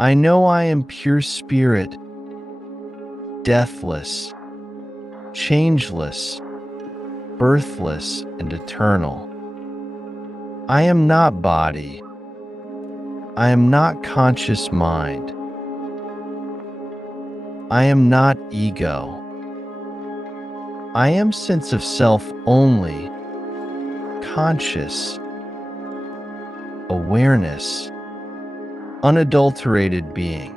I know I am pure spirit, deathless, changeless, birthless, and eternal. I am not body. I am not conscious mind. I am not ego. I am sense of self only, conscious, awareness, unadulterated being.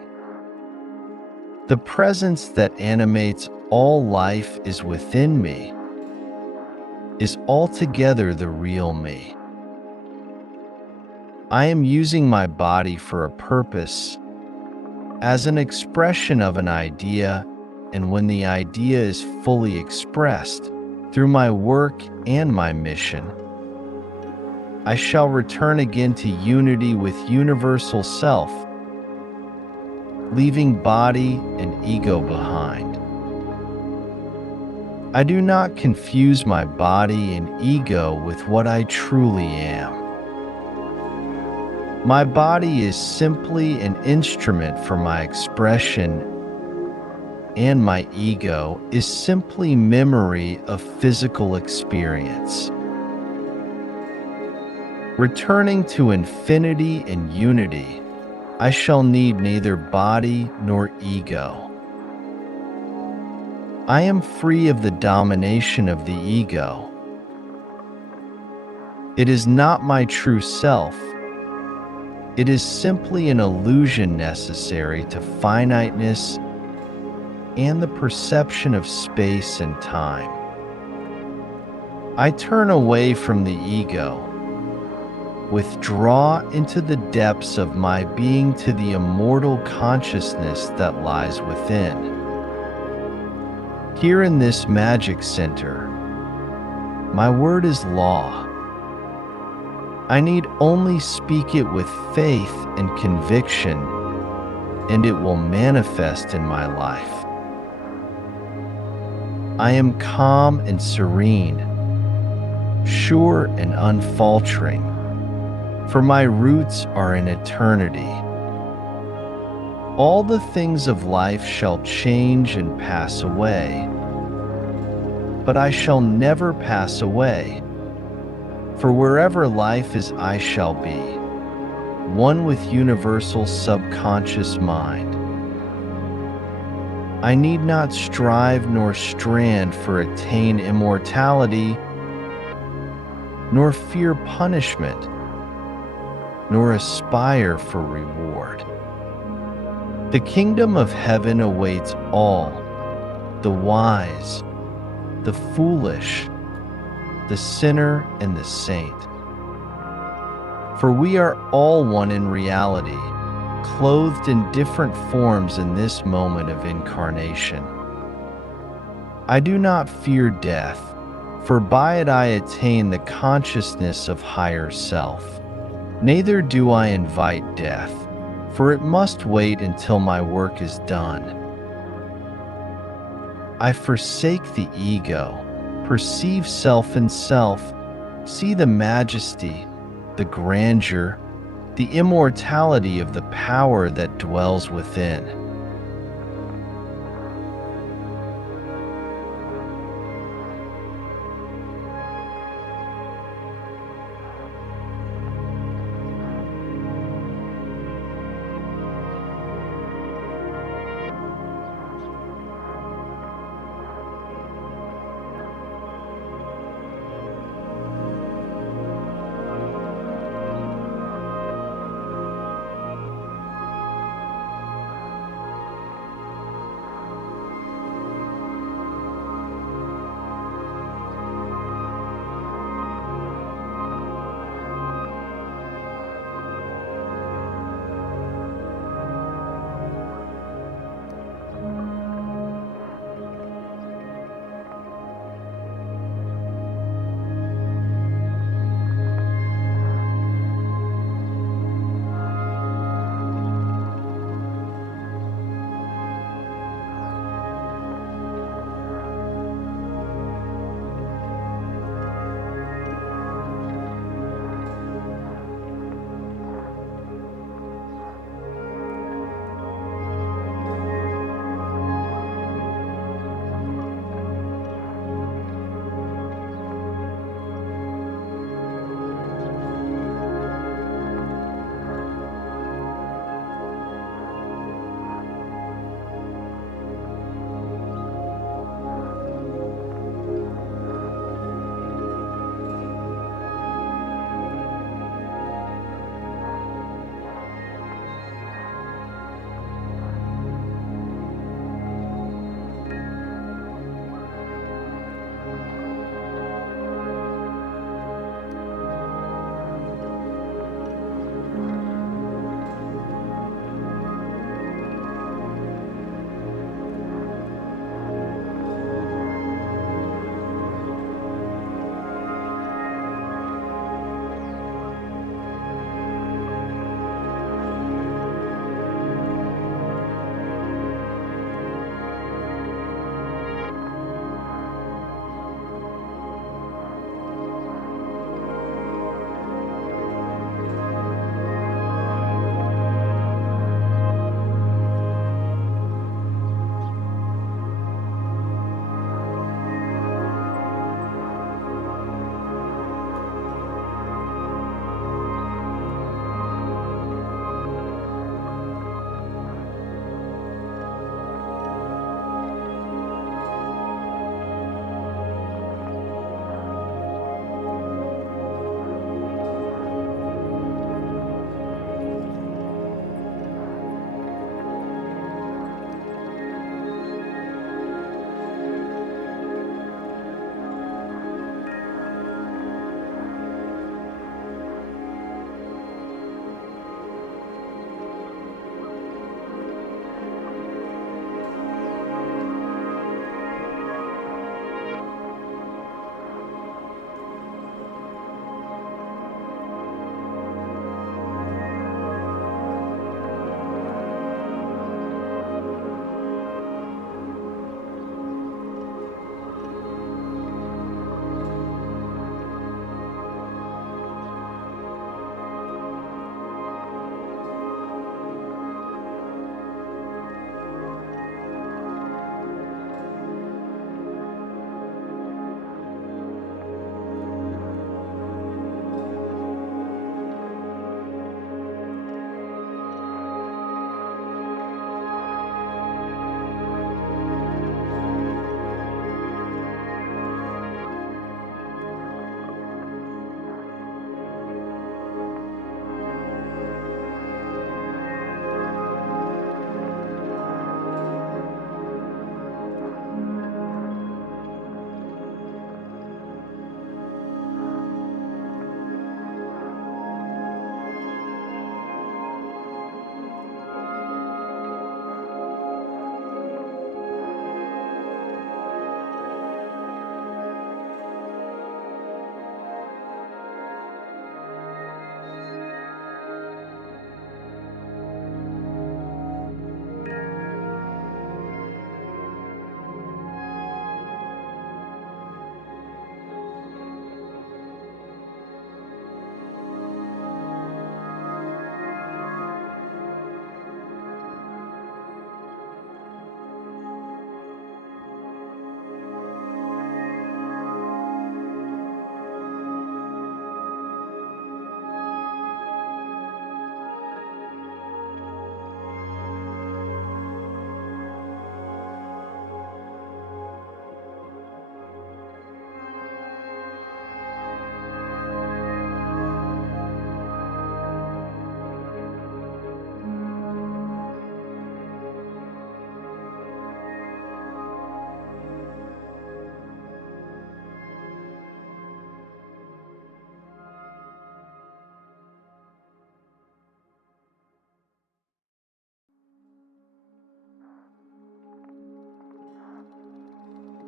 The presence that animates all life is within me, is altogether the real me. I am using my body for a purpose, as an expression of an idea, and when the idea is fully expressed through my work and my mission, I shall return again to unity with universal self, leaving body and ego behind. I do not confuse my body and ego with what I truly am. My body is simply an instrument for my expression, and my ego is simply memory of physical experience. Returning to infinity and unity, I shall need neither body nor ego. I am free of the domination of the ego. It is not my true self. It is simply an illusion necessary to finiteness and the perception of space and time. I turn away from the ego, withdraw into the depths of my being to the immortal consciousness that lies within. Here in this magic center, my word is law. I need only speak it with faith and conviction, and it will manifest in my life. I am calm and serene, sure and unfaltering, for my roots are in eternity. All the things of life shall change and pass away, but I shall never pass away. For wherever life is, I shall be, one with universal subconscious mind. I need not strive nor strand for attain immortality, nor fear punishment, nor aspire for reward. The kingdom of heaven awaits all, the wise, the foolish, the sinner, and the saint. For we are all one in reality, clothed in different forms in this moment of incarnation. I do not fear death, for by it I attain the consciousness of higher self. Neither do I invite death, for it must wait until my work is done. I forsake the ego, perceive self in self, see the majesty, the grandeur, the immortality of the power that dwells within.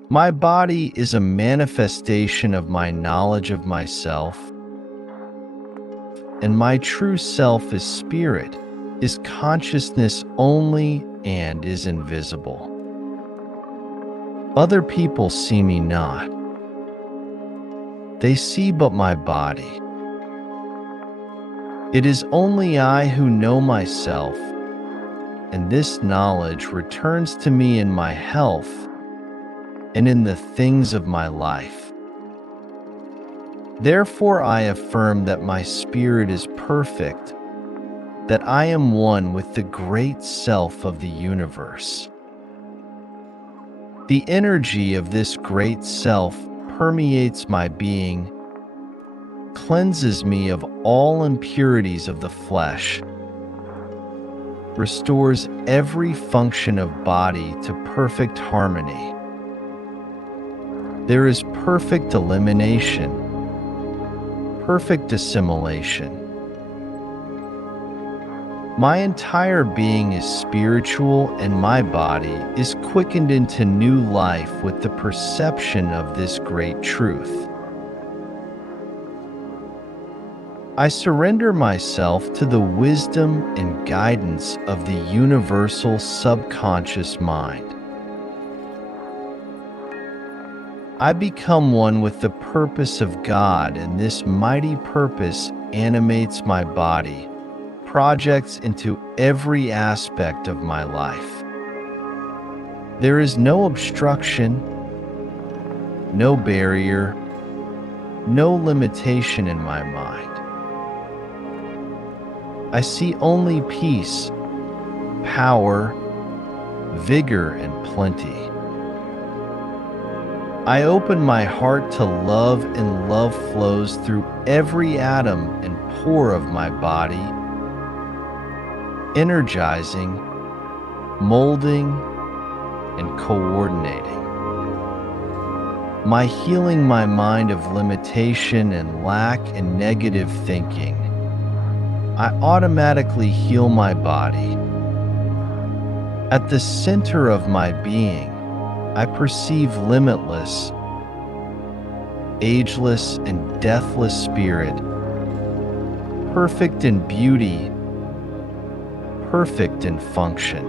My body is a manifestation of my knowledge of myself, and my true self is spirit, is consciousness only, and is invisible. Other people see me not. They see but my body. It is only I who know myself, and this knowledge returns to me in my health and in the things of my life. Therefore, I affirm that my spirit is perfect, that I am one with the great self of the universe. The energy of this great self permeates my being, cleanses me of all impurities of the flesh, restores every function of body to perfect harmony. There is perfect elimination, perfect assimilation. My entire being is spiritual, and my body is quickened into new life with the perception of this great truth. I surrender myself to the wisdom and guidance of the universal subconscious mind. I become one with the purpose of God, and this mighty purpose animates my body, projects into every aspect of my life. There is no obstruction, no barrier, no limitation in my mind. I see only peace, power, vigor, and plenty. I open my heart to love, and love flows through every atom and pore of my body, energizing, molding, and coordinating. My healing my mind of limitation and lack and negative thinking. I automatically heal my body. At the center of my being, I perceive limitless, ageless, and deathless spirit, perfect in beauty, perfect in function.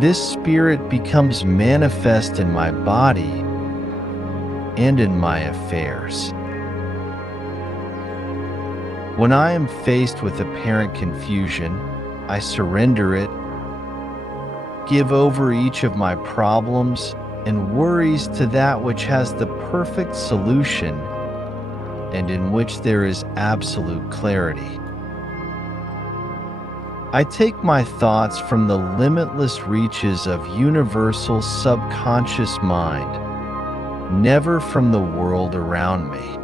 This spirit becomes manifest in my body and in my affairs. When I am faced with apparent confusion, I surrender it, give over each of my problems and worries to that which has the perfect solution and in which there is absolute clarity. I take my thoughts from the limitless reaches of universal subconscious mind, never from the world around me.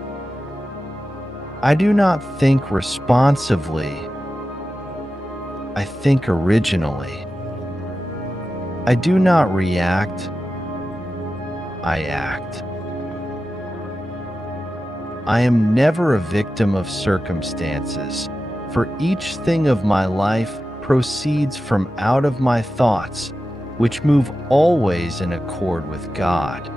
I do not think responsively, I think originally. I do not react, I act. I am never a victim of circumstances, for each thing of my life proceeds from out of my thoughts, which move always in accord with God.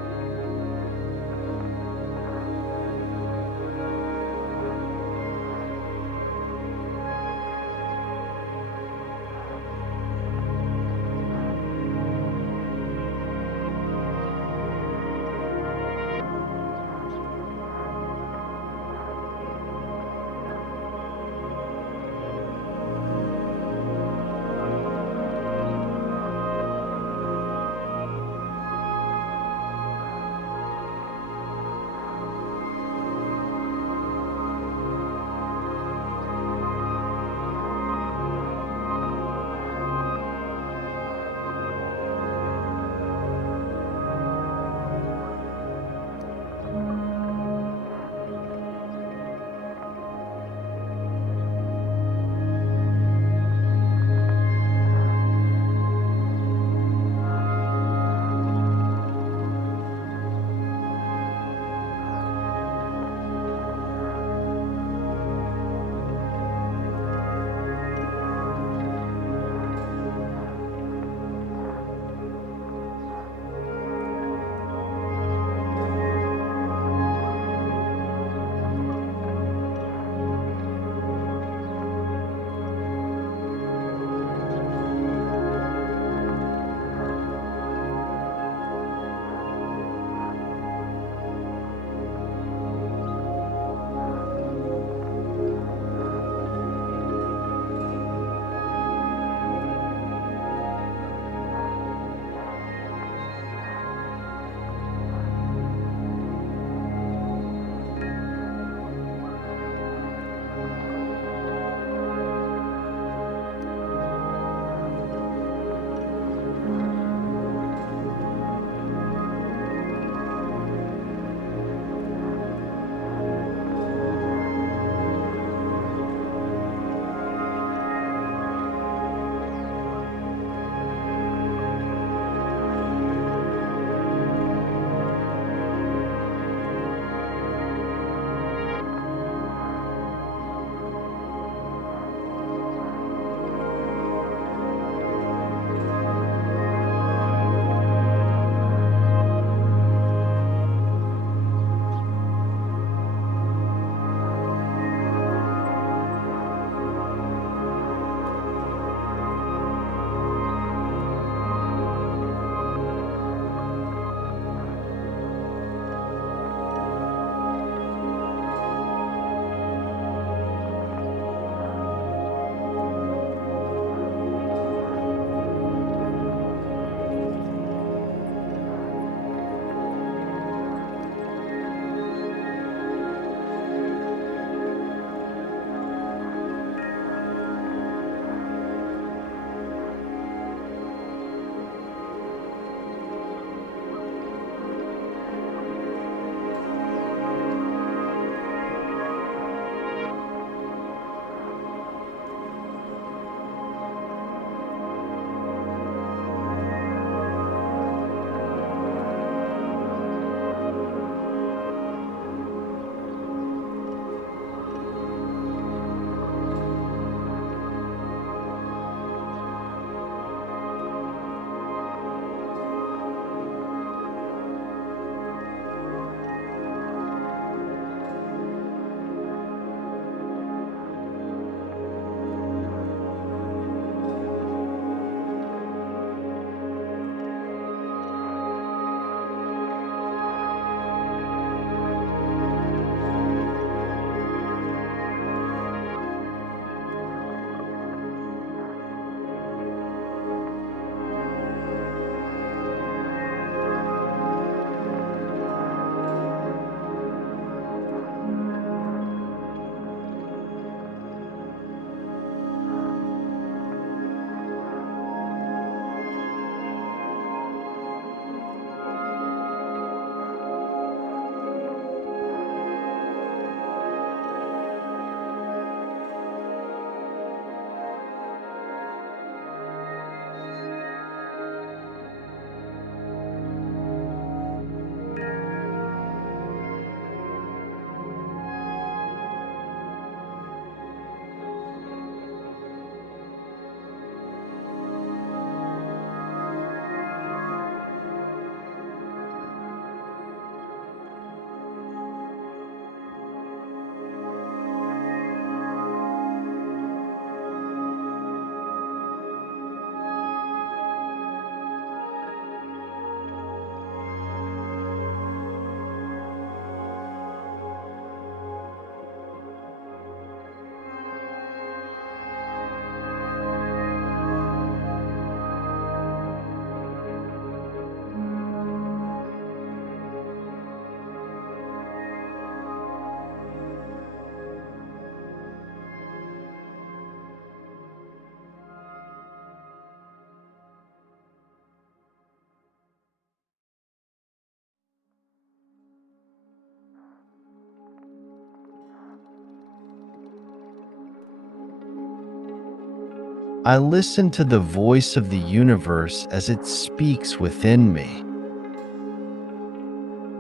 I listen to the voice of the universe as it speaks within me.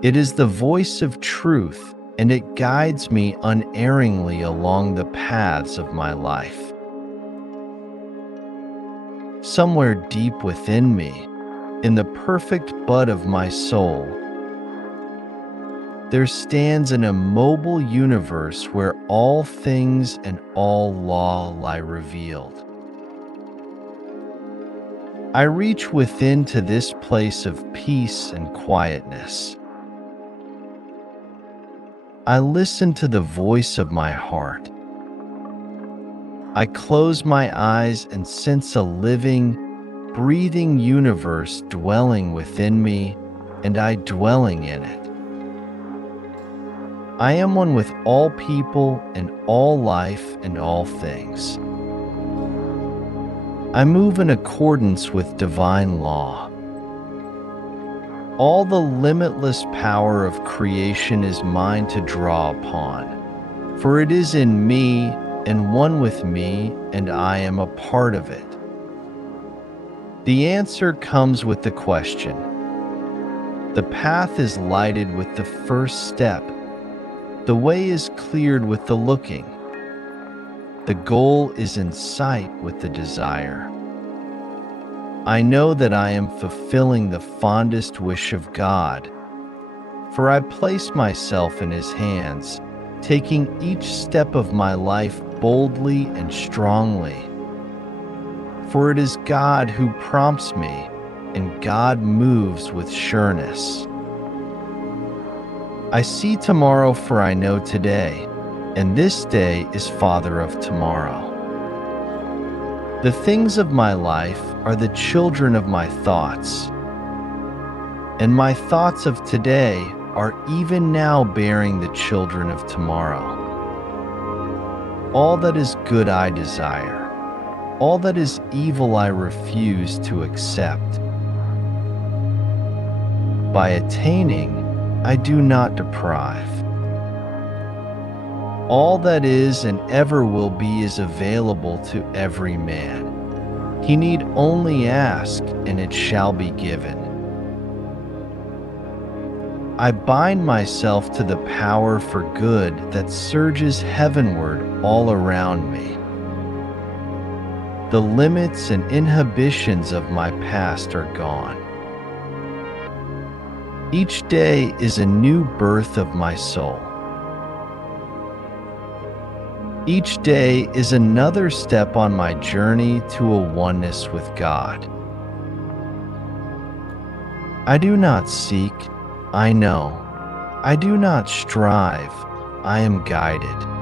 It is the voice of truth, and it guides me unerringly along the paths of my life. Somewhere deep within me, in the perfect bud of my soul, there stands an immobile universe where all things and all law lie revealed. I reach within to this place of peace and quietness. I listen to the voice of my heart. I close my eyes and sense a living, breathing universe dwelling within me, and I dwelling in it. I am one with all people and all life and all things. I move in accordance with divine law. All the limitless power of creation is mine to draw upon, for it is in me and one with me, and I am a part of it. The answer comes with the question. The path is lighted with the first step. The way is cleared with the looking. The goal is in sight with the desire. I know that I am fulfilling the fondest wish of God, for I place myself in His hands, taking each step of my life boldly and strongly. For it is God who prompts me, and God moves with sureness. I see tomorrow, for I know today, and this day is father of tomorrow. The things of my life are the children of my thoughts, and my thoughts of today are even now bearing the children of tomorrow. All that is good I desire. All that is evil I refuse to accept. By attaining, I do not deprive. All that is and ever will be is available to every man. He need only ask, and it shall be given. I bind myself to the power for good that surges heavenward all around me. The limits and inhibitions of my past are gone. Each day is a new birth of my soul. Each day is another step on my journey to a oneness with God. I do not seek, I know. I do not strive, I am guided.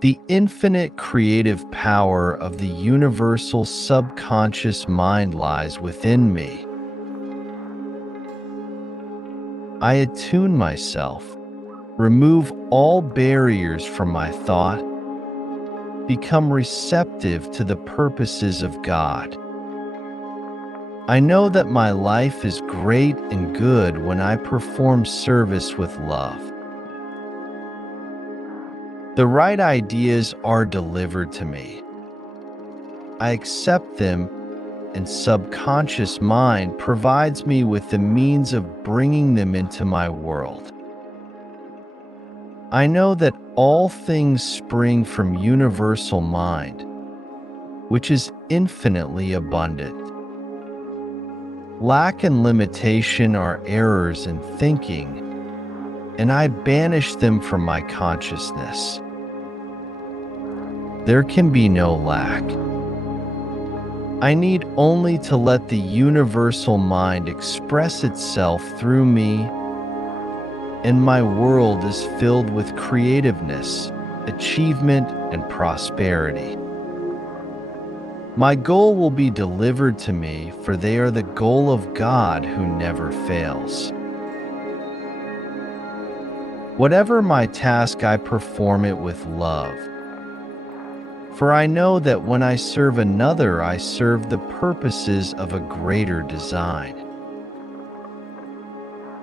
The infinite creative power of the universal subconscious mind lies within me. I attune myself, remove all barriers from my thought, become receptive to the purposes of God. I know that my life is great and good when I perform service with love. The right ideas are delivered to me. I accept them, and subconscious mind provides me with the means of bringing them into my world. I know that all things spring from universal mind, which is infinitely abundant. Lack and limitation are errors in thinking, and I banish them from my consciousness. There can be no lack. I need only to let the universal mind express itself through me, and my world is filled with creativeness, achievement, and prosperity. My goal will be delivered to me, for they are the goal of God who never fails. Whatever my task, I perform it with love. For I know that when I serve another, I serve the purposes of a greater design.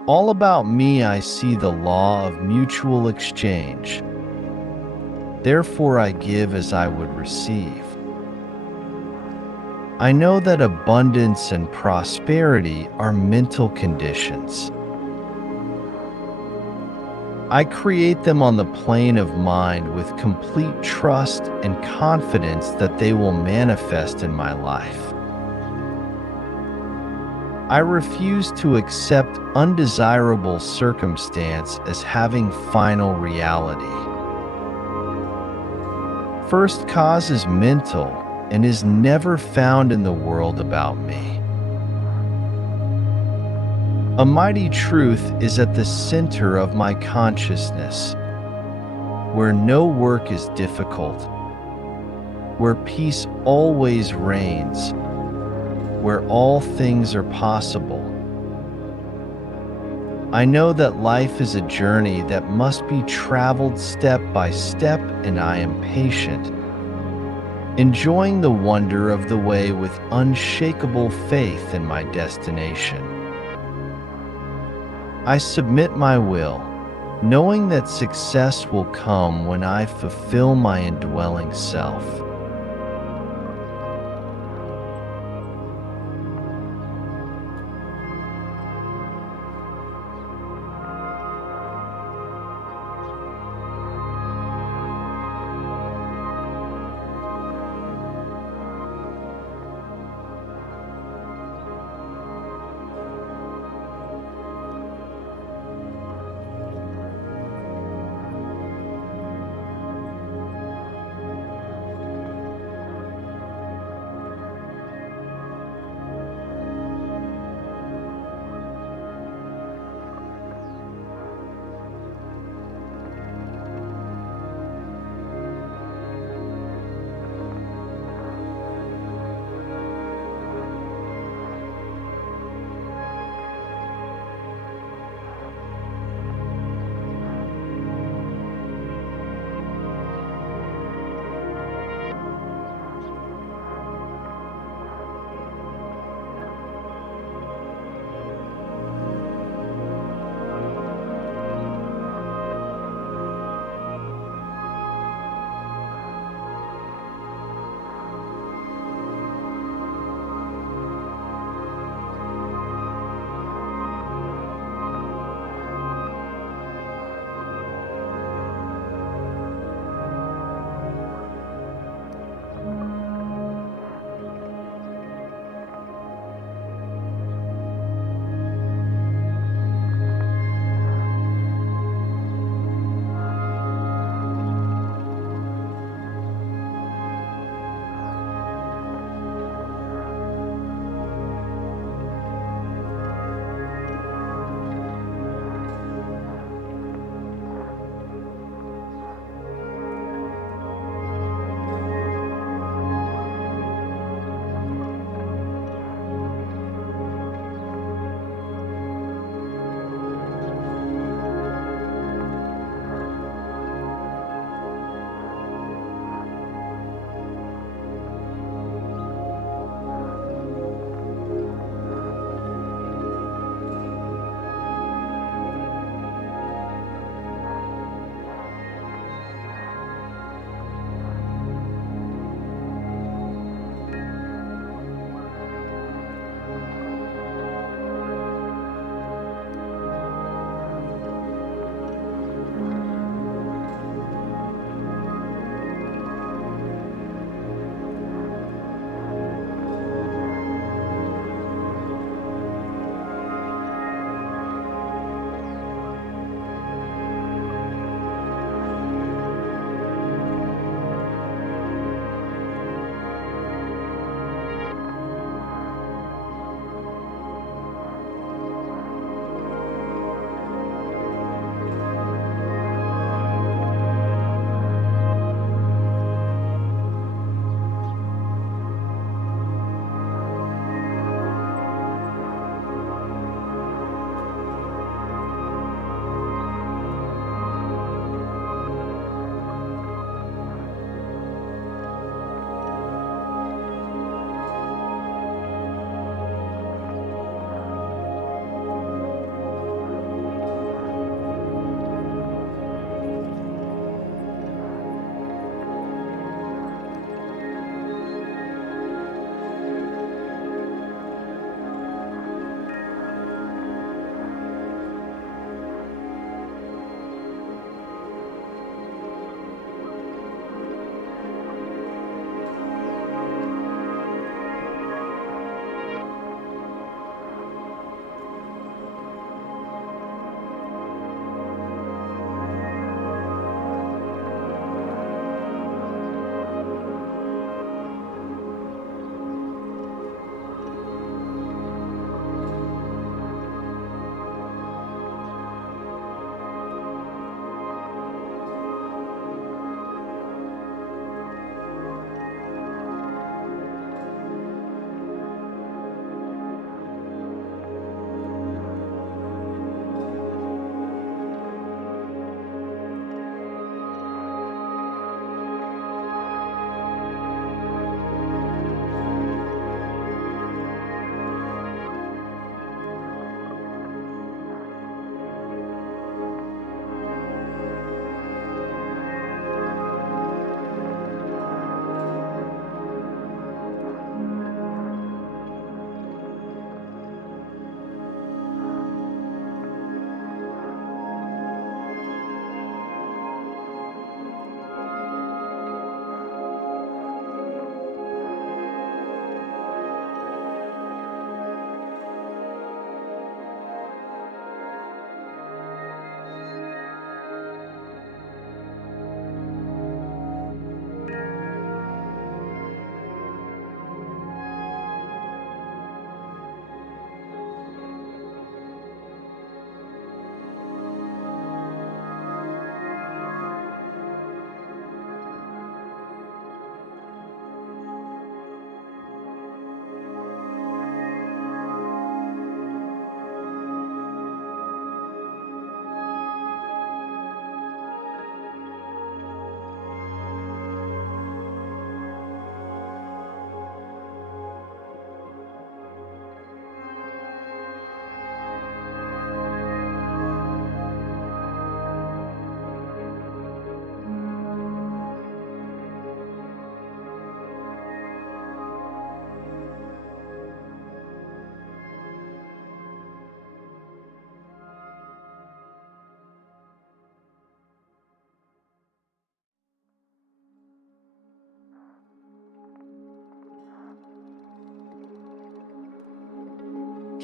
All about me, I see the law of mutual exchange. Therefore, I give as I would receive. I know that abundance and prosperity are mental conditions. I create them on the plane of mind with complete trust and confidence that they will manifest in my life. I refuse to accept undesirable circumstance as having final reality. First cause is mental and is never found in the world about me. A mighty truth is at the center of my consciousness, where no work is difficult, where peace always reigns, where all things are possible. I know that life is a journey that must be traveled step by step, and I am patient, enjoying the wonder of the way with unshakable faith in my destination. I submit my will, knowing that success will come when I fulfill my indwelling self.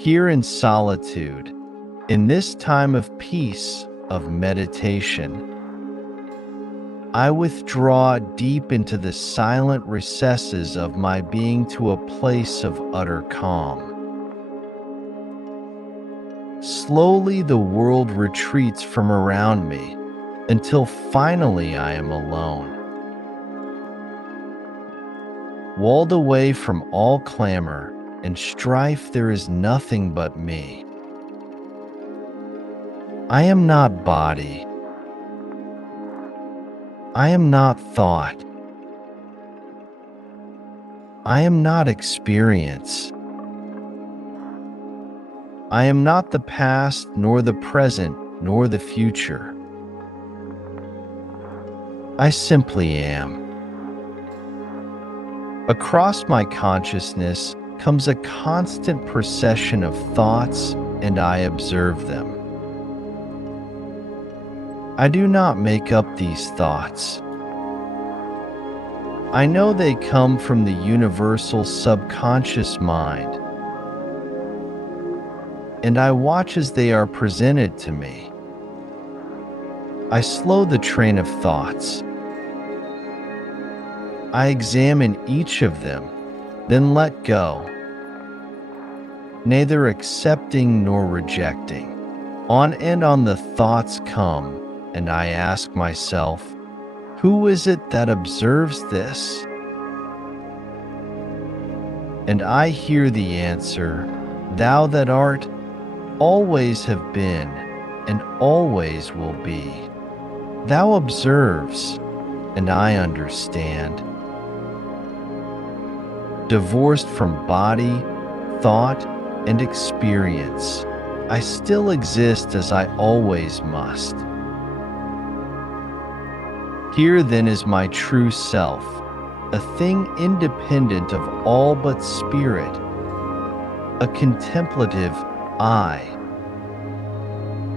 Here in solitude, in this time of peace, of meditation, I withdraw deep into the silent recesses of my being to a place of utter calm. Slowly the world retreats from around me until finally I am alone. Walled away from all clamor and strife, there is nothing but me. I am not body. I am not thought. I am not experience. I am not the past, nor the present, nor the future. I simply am. Across my consciousness comes a constant procession of thoughts, and I observe them. I do not make up these thoughts. I know they come from the universal subconscious mind, and I watch as they are presented to me. I slow the train of thoughts. I examine each of them, then let go, neither accepting nor rejecting. On and on the thoughts come, and I ask myself, who is it that observes this? And I hear the answer, thou that art, always have been, and always will be. Thou observes, and I understand. Divorced from body, thought, and experience, I still exist as I always must. Here then is my true self, a thing independent of all but spirit, a contemplative I,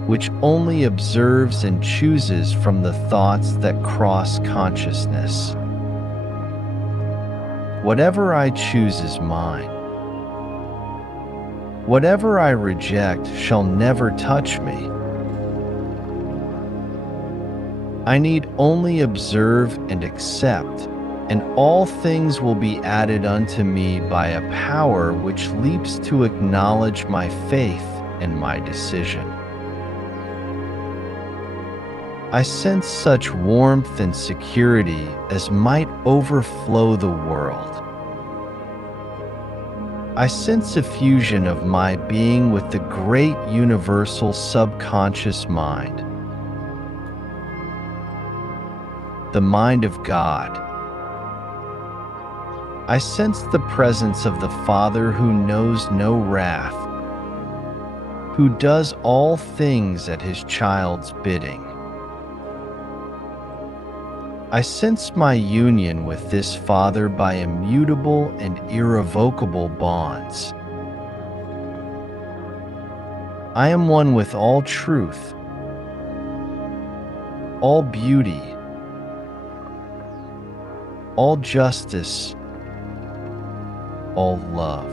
which only observes and chooses from the thoughts that cross consciousness. Whatever I choose is mine. Whatever I reject shall never touch me. I need only observe and accept, and all things will be added unto me by a power which leaps to acknowledge my faith and my decision. I sense such warmth and security as might overflow the world. I sense a fusion of my being with the great universal subconscious mind, the mind of God. I sense the presence of the Father who knows no wrath, who does all things at his child's bidding. I sense my union with this Father by immutable and irrevocable bonds. I am one with all truth, all beauty, all justice, all love.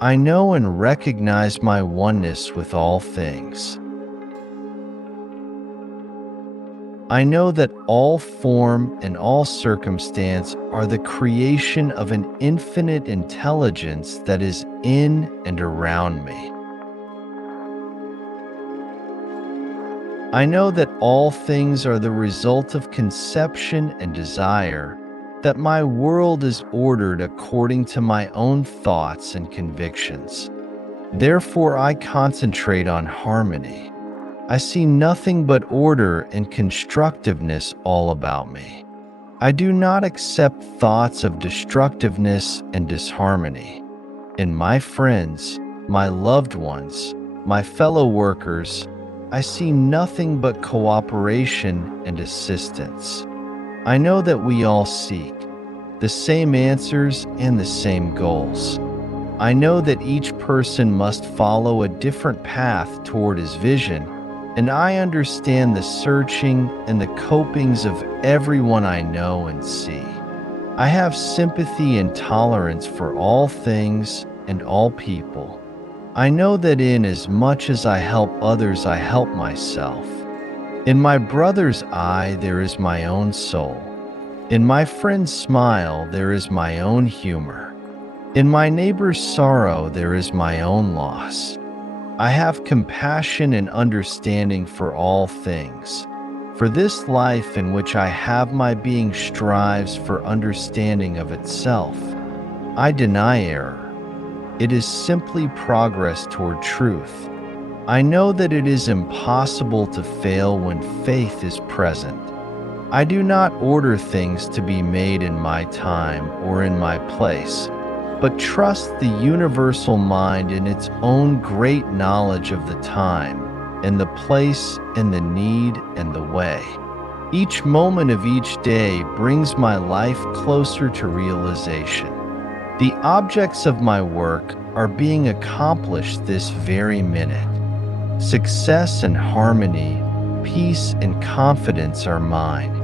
I know and recognize my oneness with all things. I know that all form and all circumstance are the creation of an infinite intelligence that is in and around me. I know that all things are the result of conception and desire, that my world is ordered according to my own thoughts and convictions. Therefore, I concentrate on harmony. I see nothing but order and constructiveness all about me. I do not accept thoughts of destructiveness and disharmony. In my friends, my loved ones, my fellow workers, I see nothing but cooperation and assistance. I know that we all seek the same answers and the same goals. I know that each person must follow a different path toward his vision, and I understand the searching and the copings of everyone I know and see. I have sympathy and tolerance for all things and all people. I know that in as much as I help others, I help myself. In my brother's eye, there is my own soul. In my friend's smile, there is my own humor. In my neighbor's sorrow, there is my own loss. I have compassion and understanding for all things. For this life in which I have my being strives for understanding of itself. I deny error. It is simply progress toward truth. I know that it is impossible to fail when faith is present. I do not order things to be made in my time or in my place, but trust the universal mind in its own great knowledge of the time, and the place, and the need, and the way. Each moment of each day brings my life closer to realization. The objects of my work are being accomplished this very minute. Success and harmony, peace and confidence are mine.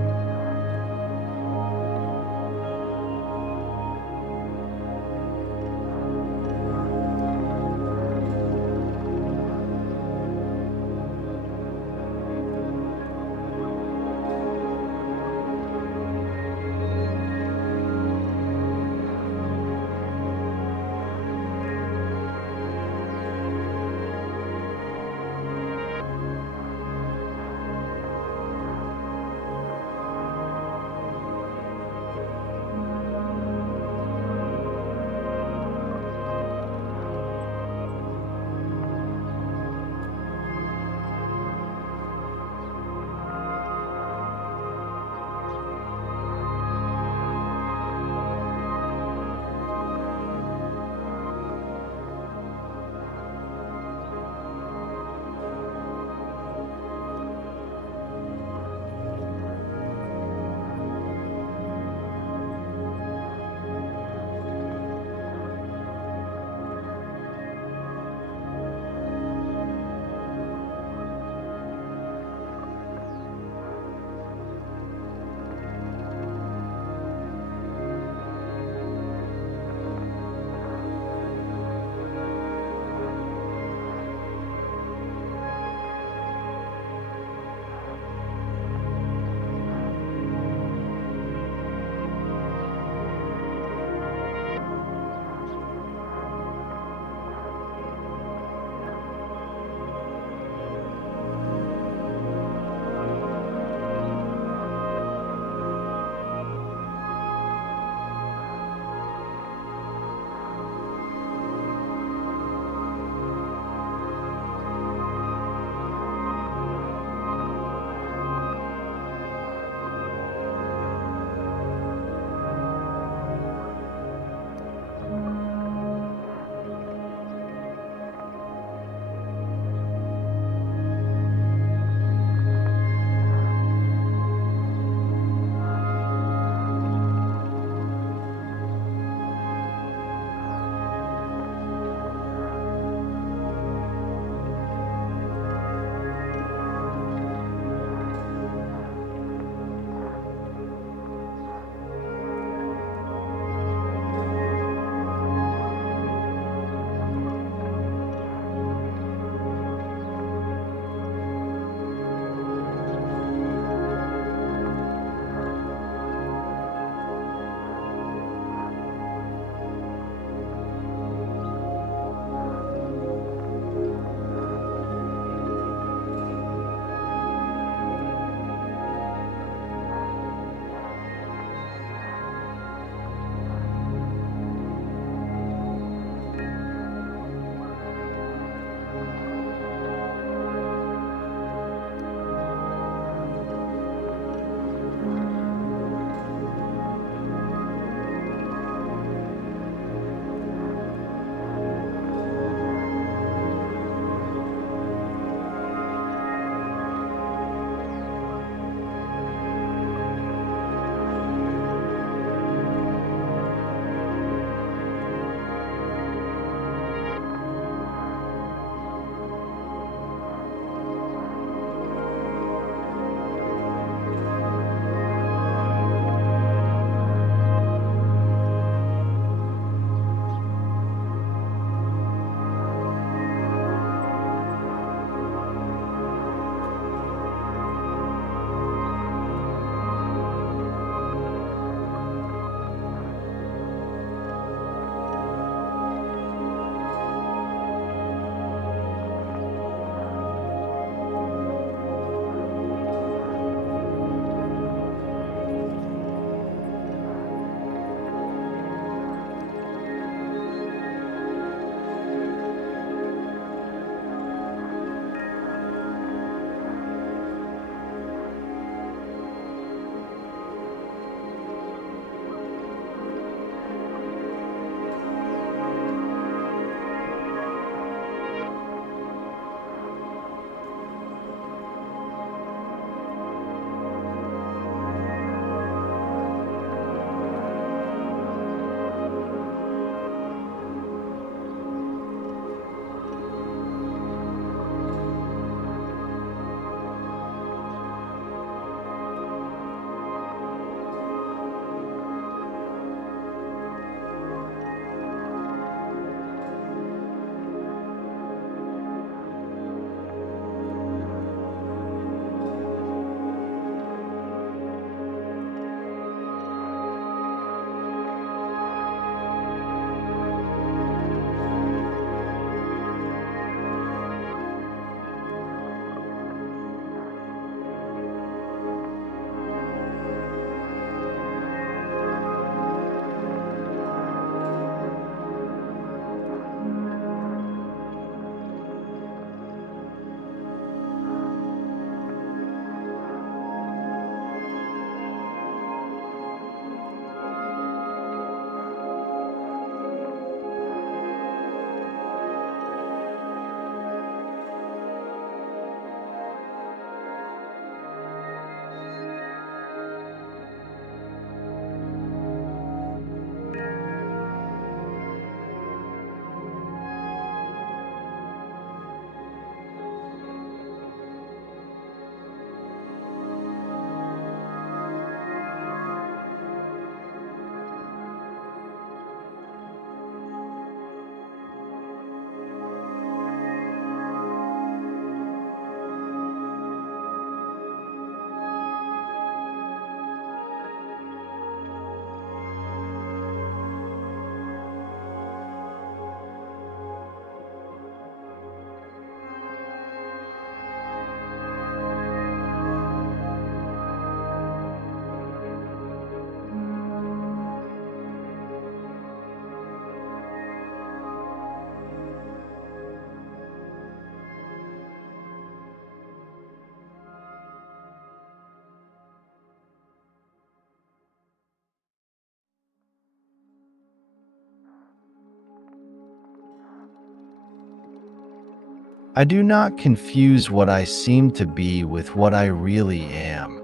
I do not confuse what I seem to be with what I really am.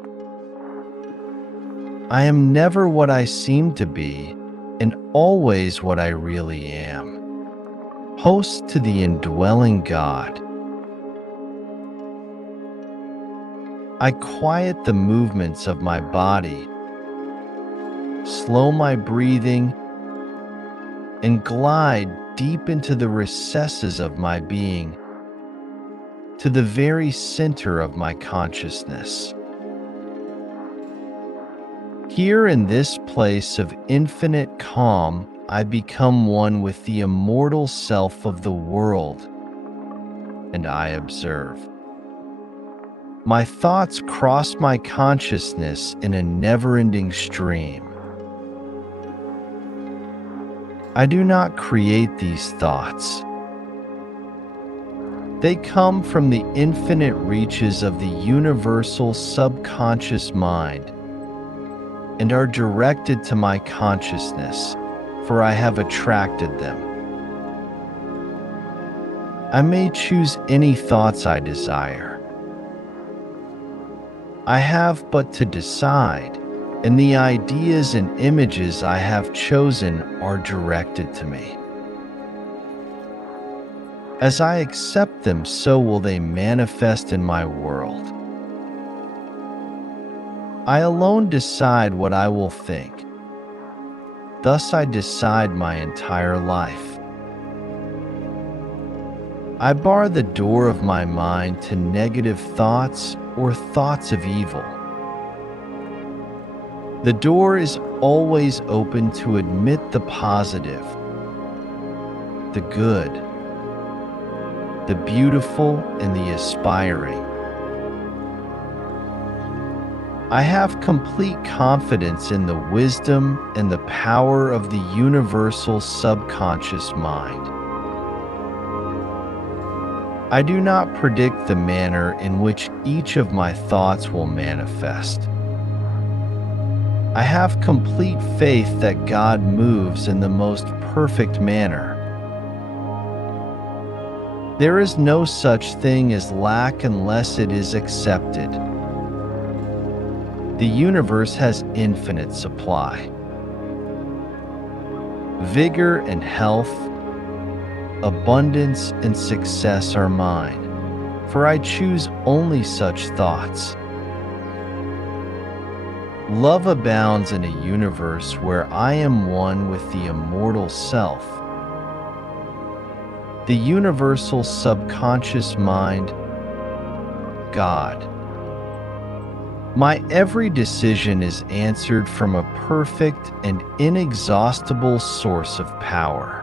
I am never what I seem to be, and always what I really am. Host to the indwelling God. I quiet the movements of my body, slow my breathing, and glide deep into the recesses of my being, to the very center of my consciousness. Here in this place of infinite calm, I become one with the immortal self of the world, and I observe. My thoughts cross my consciousness in a never-ending stream. I do not create these thoughts. They come from the infinite reaches of the universal subconscious mind and are directed to my consciousness, for I have attracted them. I may choose any thoughts I desire. I have but to decide, and the ideas and images I have chosen are directed to me. As I accept them, so will they manifest in my world. I alone decide what I will think. Thus I decide my entire life. I bar the door of my mind to negative thoughts or thoughts of evil. The door is always open to admit the positive, the good, the beautiful, and the aspiring. I have complete confidence in the wisdom and the power of the universal subconscious mind. I do not predict the manner in which each of my thoughts will manifest. I have complete faith that God moves in the most perfect manner. There is no such thing as lack unless it is accepted. The universe has infinite supply. Vigor and health, abundance and success are mine, for I choose only such thoughts. Love abounds in a universe where I am one with the immortal self. The universal subconscious mind, God. My every decision is answered from a perfect and inexhaustible source of power.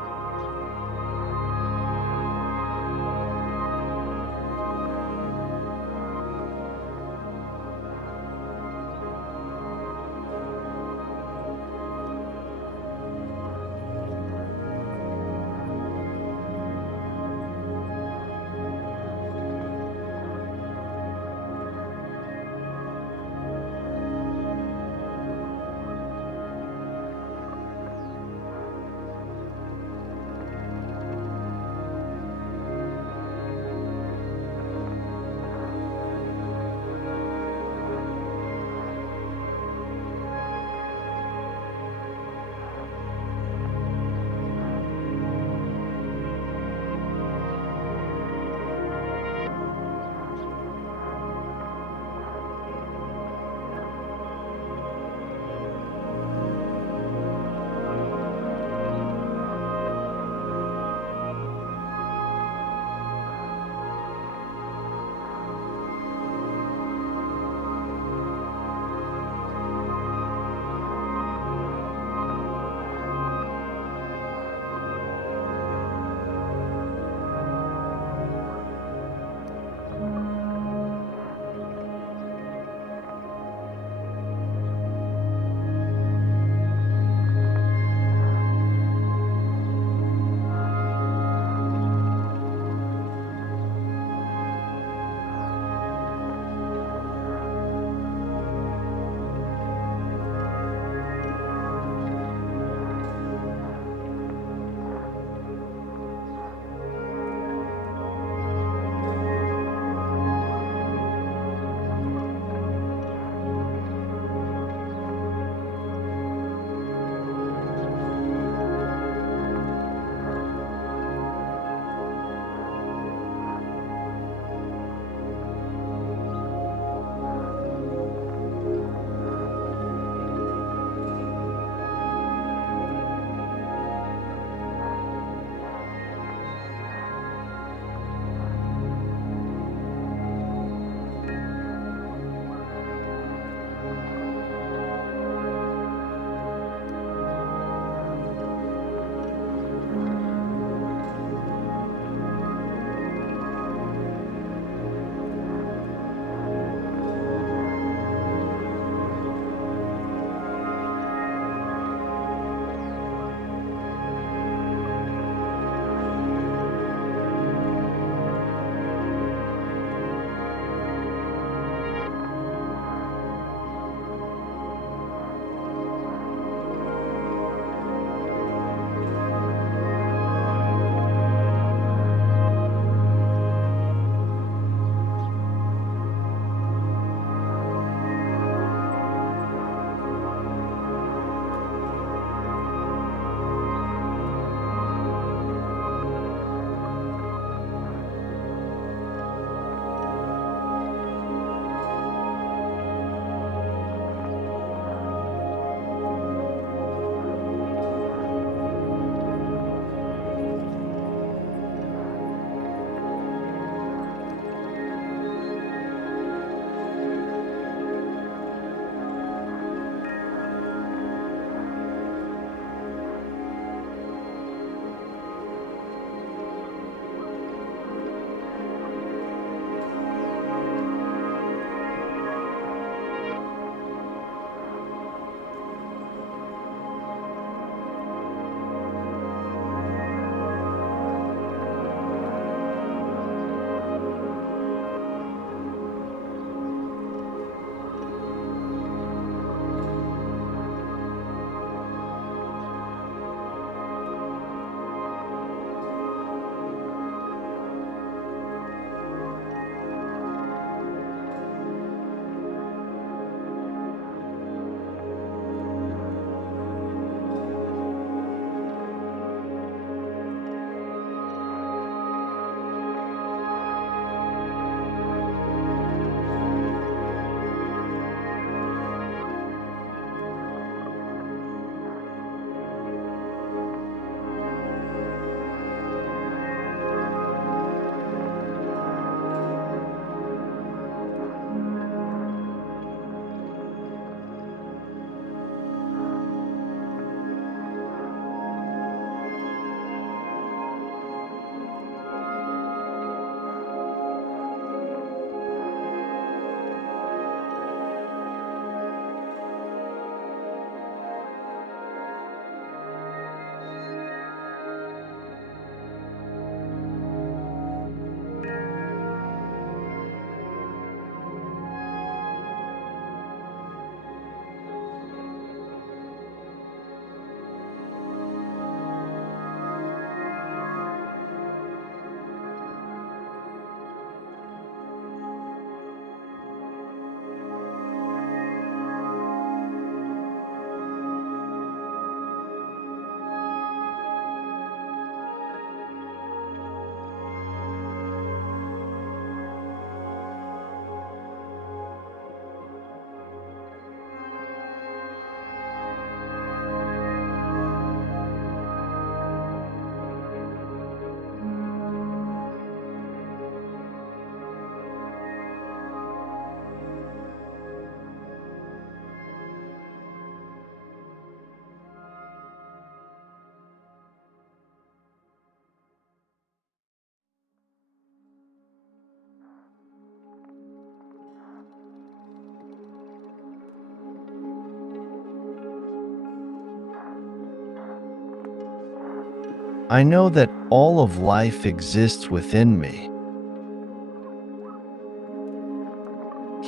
I know that all of life exists within me.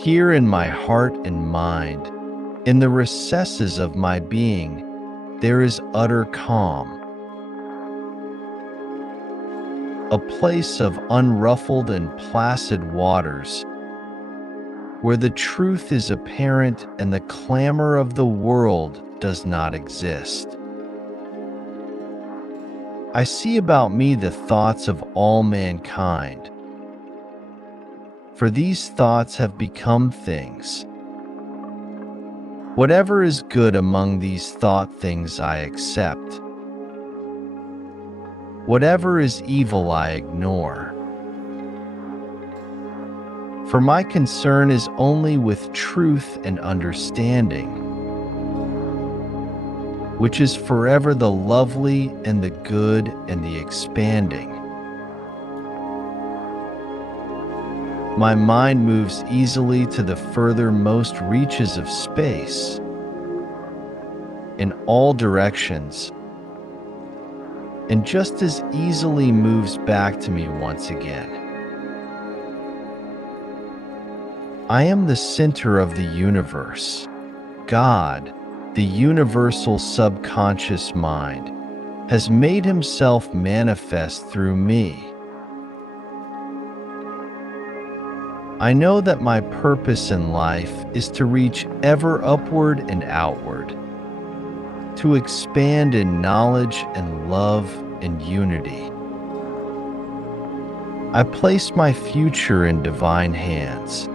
Here in my heart and mind, in the recesses of my being, there is utter calm, a place of unruffled and placid waters, where the truth is apparent and the clamor of the world does not exist. I see about me the thoughts of all mankind, for these thoughts have become things. Whatever is good among these thought things I accept. Whatever is evil I ignore. For my concern is only with truth and understanding, which is forever the lovely and the good and the expanding. My mind moves easily to the furthermost reaches of space, in all directions, and just as easily moves back to me once again. I am the center of the universe. God, the universal subconscious mind, has made himself manifest through me. I know that my purpose in life is to reach ever upward and outward, to expand in knowledge and love and unity. I place my future in divine hands.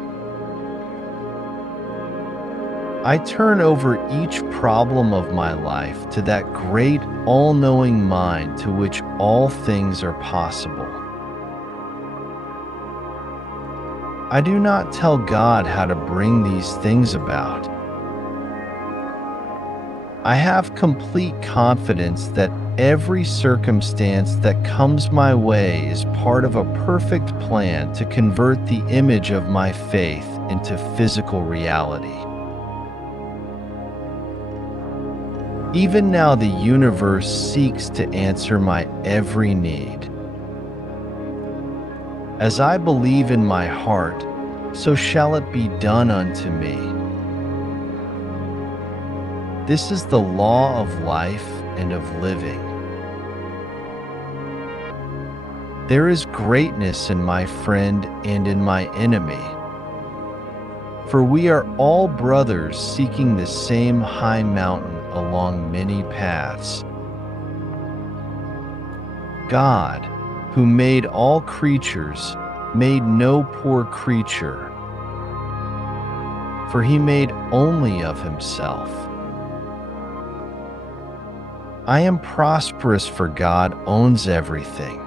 I turn over each problem of my life to that great all-knowing mind to which all things are possible. I do not tell God how to bring these things about. I have complete confidence that every circumstance that comes my way is part of a perfect plan to convert the image of my faith into physical reality. Even now, the universe seeks to answer my every need. As I believe in my heart, so shall it be done unto me. This is the law of life and of living. There is greatness in my friend and in my enemy, for we are all brothers seeking the same high mountain along many paths. God, who made all creatures, made no poor creature, for he made only of himself. I am prosperous, for God owns everything.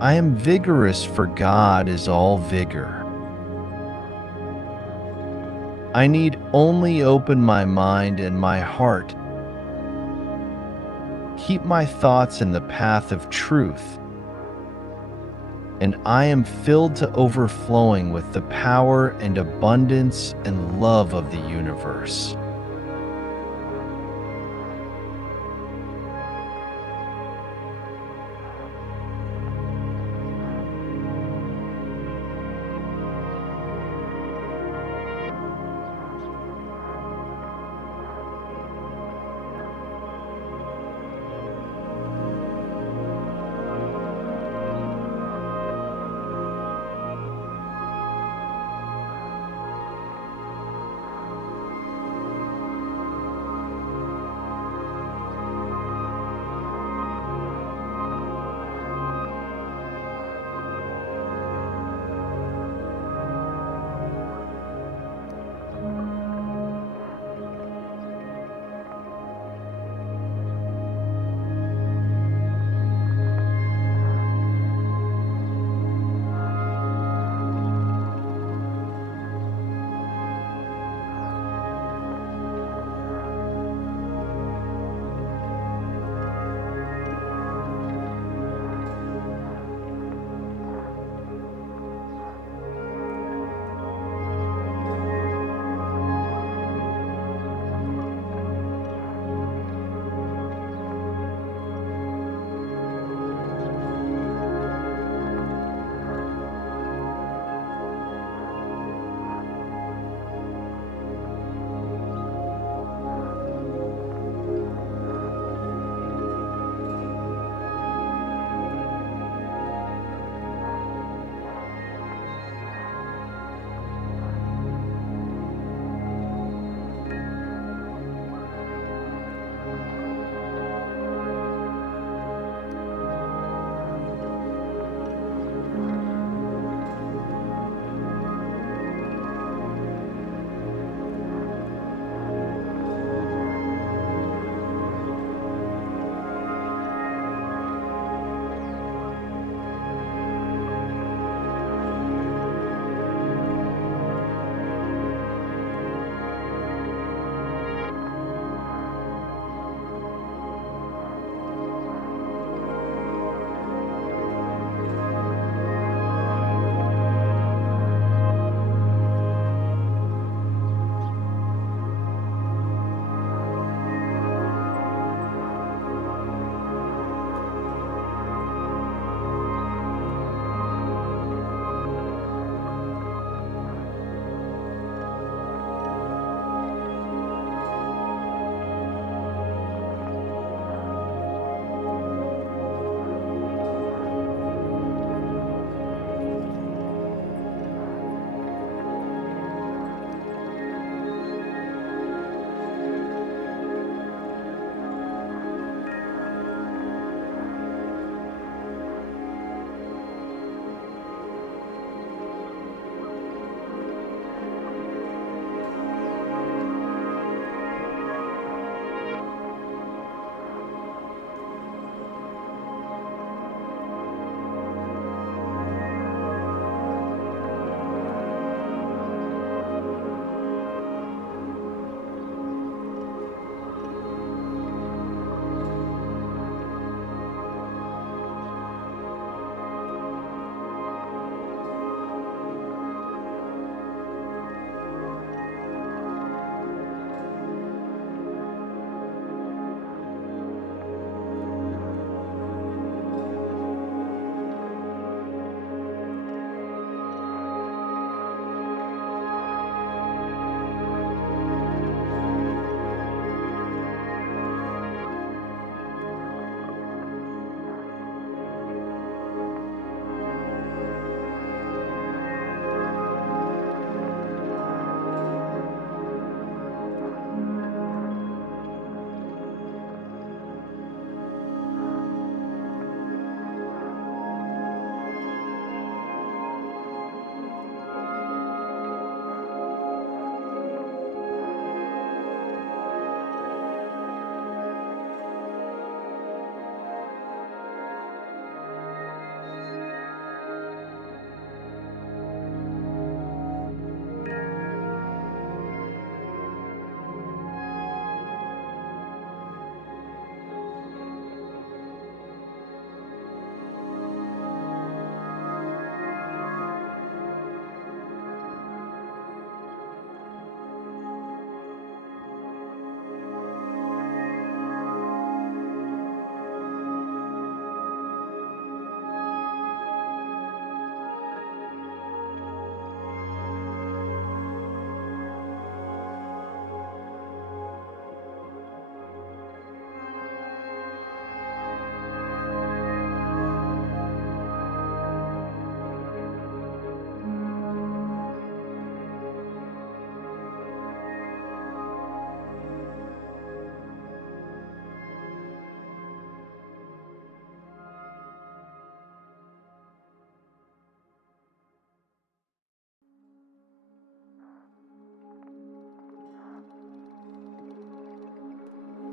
I am vigorous, for God is all vigor. I need only open my mind and my heart. Keep my thoughts in the path of truth, and I am filled to overflowing with the power and abundance and love of the universe.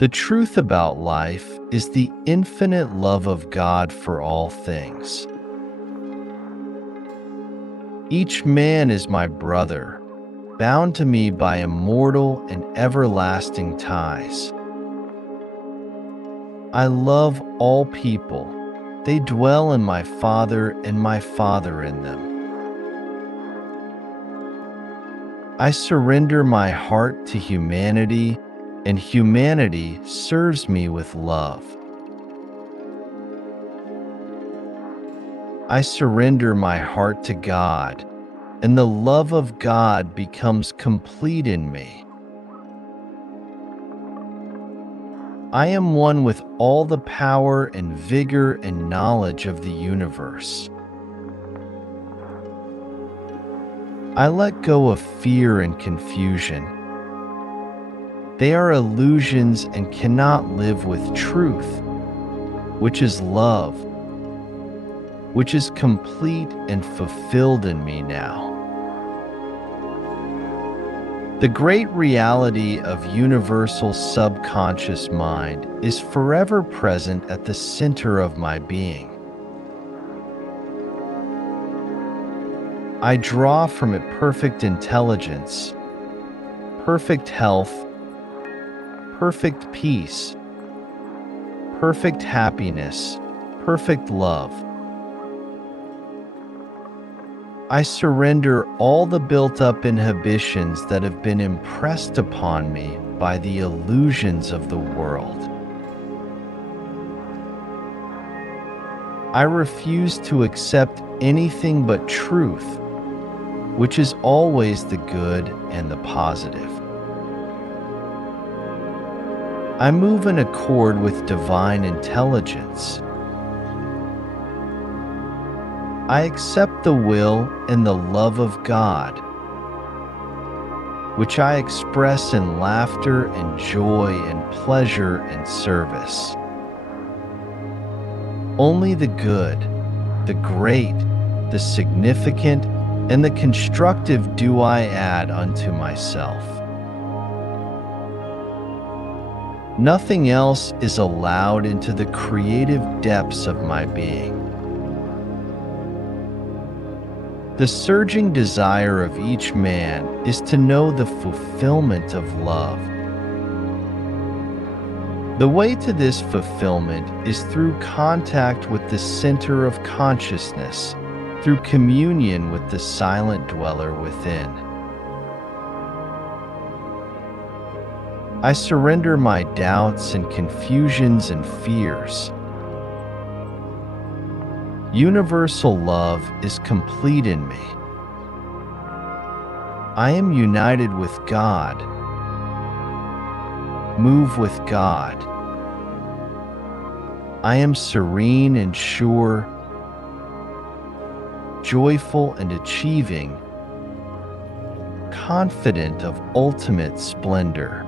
The truth about life is the infinite love of God for all things. Each man is my brother, bound to me by immortal and everlasting ties. I love all people. They dwell in my Father and my Father in them. I surrender my heart to humanity, and humanity serves me with love. I surrender my heart to God, and the love of God becomes complete in me. I am one with all the power and vigor and knowledge of the universe. I let go of fear and confusion. They are illusions and cannot live with truth, which is love, which is complete and fulfilled in me now. The great reality of universal subconscious mind is forever present at the center of my being. I draw from it perfect intelligence, perfect health, perfect peace, perfect happiness, perfect love. I surrender all the built-up inhibitions that have been impressed upon me by the illusions of the world. I refuse to accept anything but truth, which is always the good and the positive. I move in accord with divine intelligence. I accept the will and the love of God, which I express in laughter and joy and pleasure and service. Only the good, the great, the significant, and the constructive do I add unto myself. Nothing else is allowed into the creative depths of my being. The surging desire of each man is to know the fulfillment of love. The way to this fulfillment is through contact with the center of consciousness, through communion with the silent dweller within. I surrender my doubts and confusions and fears. Universal love is complete in me. I am united with God, move with God. I am serene and sure, joyful and achieving, confident of ultimate splendor.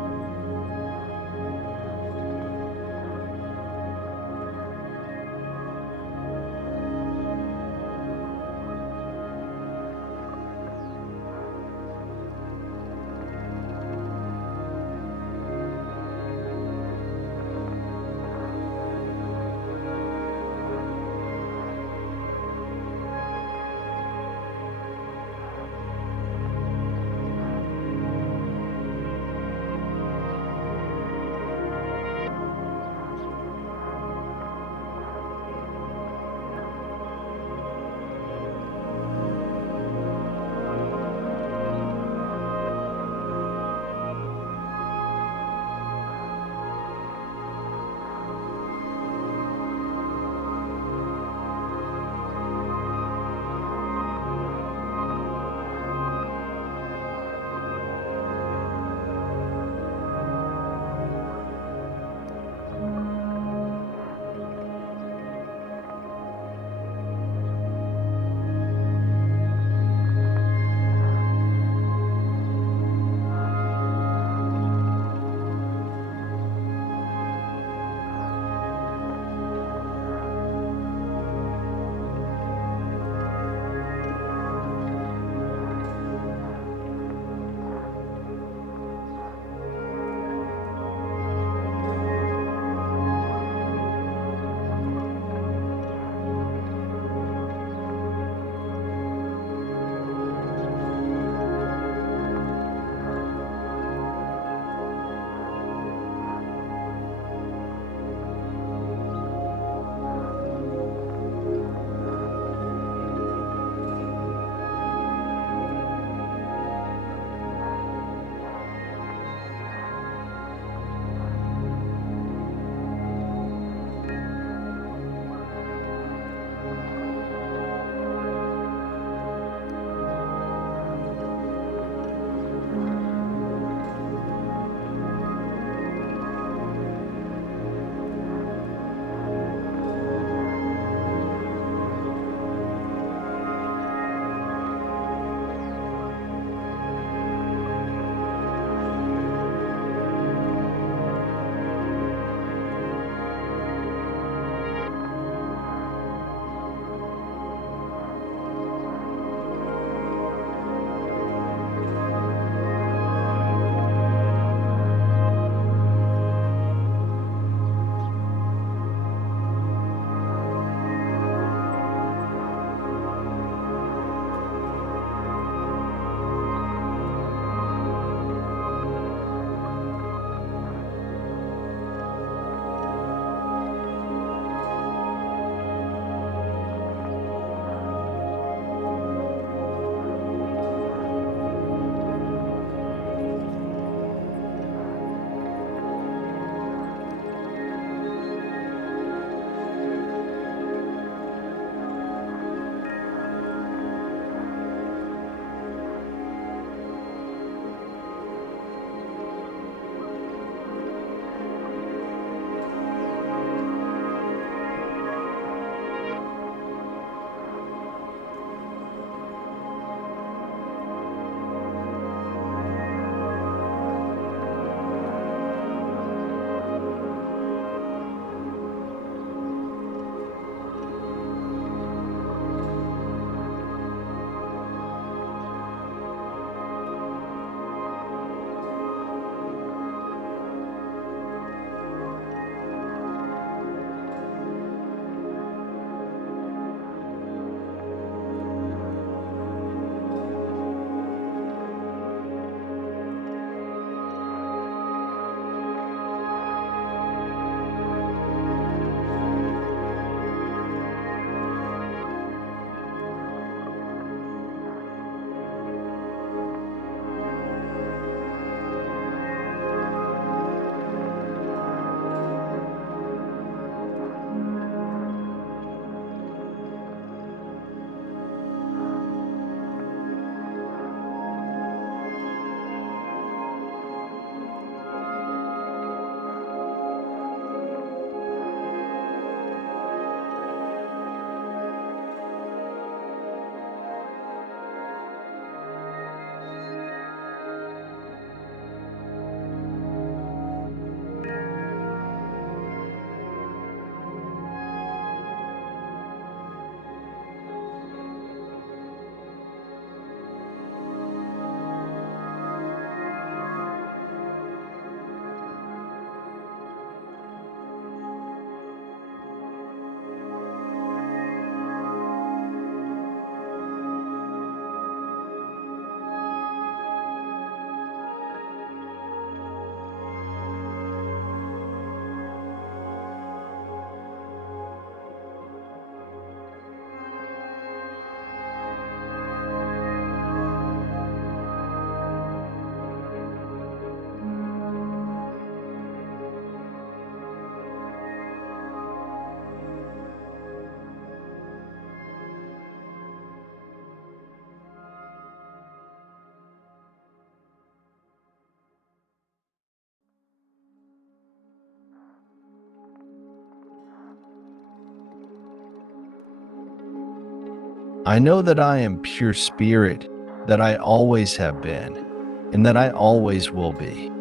I know that I am pure spirit, that I always have been, and that I always will be.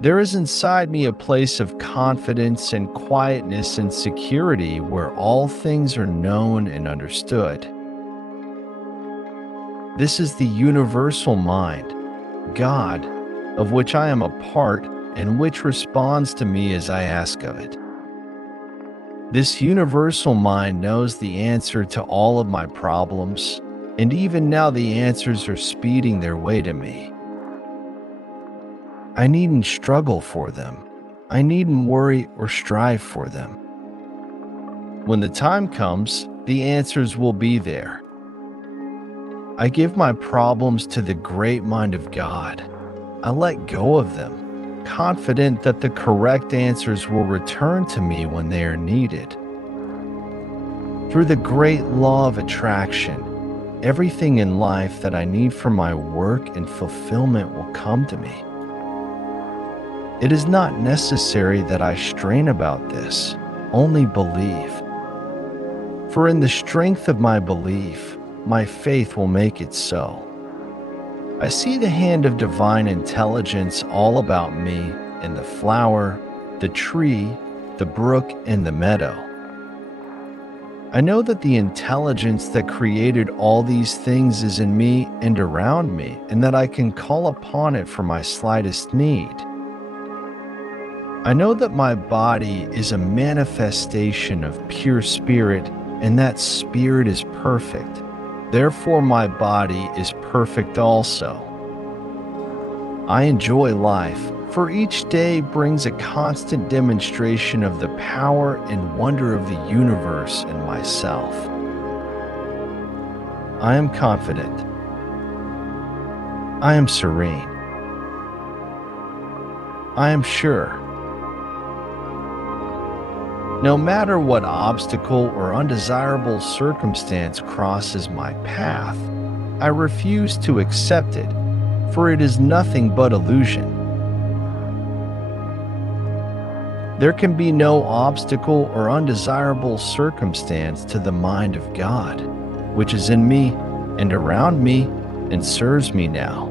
There is inside me a place of confidence and quietness and security where all things are known and understood. This is the universal mind, God, of which I am a part and which responds to me as I ask of it. This universal mind knows the answer to all of my problems, and even now the answers are speeding their way to me. I needn't struggle for them. I needn't worry or strive for them. When the time comes, the answers will be there. I give my problems to the great mind of God. I let go of them, confident that the correct answers will return to me when they are needed. Through the great law of attraction, everything in life that I need for my work and fulfillment will come to me. It is not necessary that I strain about this, only believe. For in the strength of my belief, my faith will make it so. I see the hand of divine intelligence all about me in the flower, the tree, the brook, and the meadow. I know that the intelligence that created all these things is in me and around me, and that I can call upon it for my slightest need. I know that my body is a manifestation of pure spirit, and that spirit is perfect. Therefore, my body is perfect also. I enjoy life, for each day brings a constant demonstration of the power and wonder of the universe and myself. I am confident. I am serene. I am sure. No matter what obstacle or undesirable circumstance crosses my path, I refuse to accept it, for it is nothing but illusion. There can be no obstacle or undesirable circumstance to the mind of God, which is in me and around me and serves me now.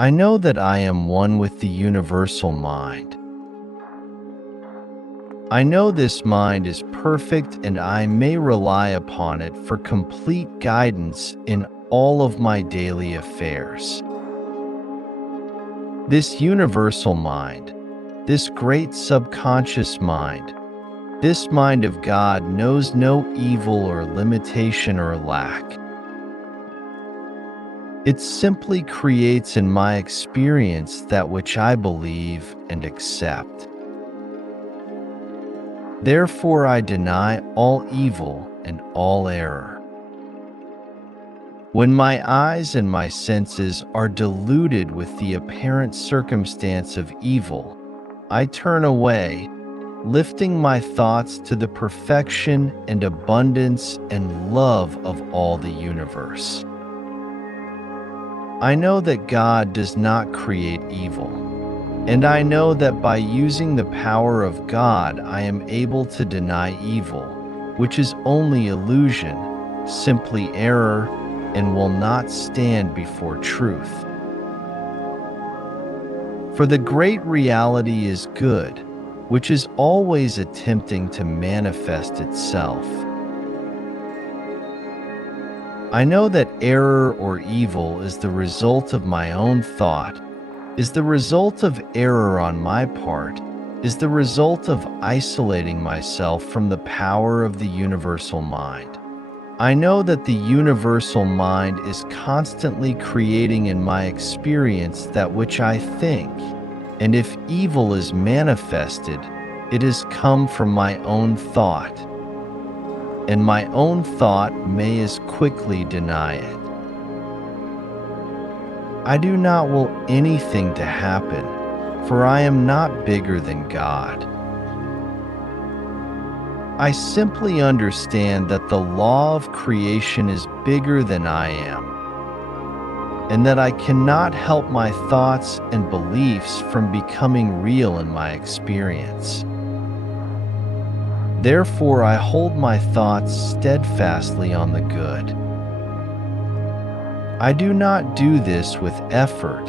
I know that I am one with the universal mind. I know this mind is perfect and I may rely upon it for complete guidance in all of my daily affairs. This universal mind, this great subconscious mind, this mind of God knows no evil or limitation or lack. It simply creates in my experience that which I believe and accept. Therefore, I deny all evil and all error. When my eyes and my senses are deluded with the apparent circumstance of evil, I turn away, lifting my thoughts to the perfection and abundance and love of all the universe. I know that God does not create evil, and I know that by using the power of God I am able to deny evil, which is only illusion, simply error, and will not stand before truth. For the great reality is good, which is always attempting to manifest itself. I know that error or evil is the result of my own thought, is the result of error on my part, is the result of isolating myself from the power of the universal mind. I know that the universal mind is constantly creating in my experience that which I think, and if evil is manifested, it has come from my own thought, and my own thought may as quickly deny it. I do not will anything to happen, for I am not bigger than God. I simply understand that the law of creation is bigger than I am, and that I cannot help my thoughts and beliefs from becoming real in my experience. Therefore, I hold my thoughts steadfastly on the good. I do not do this with effort,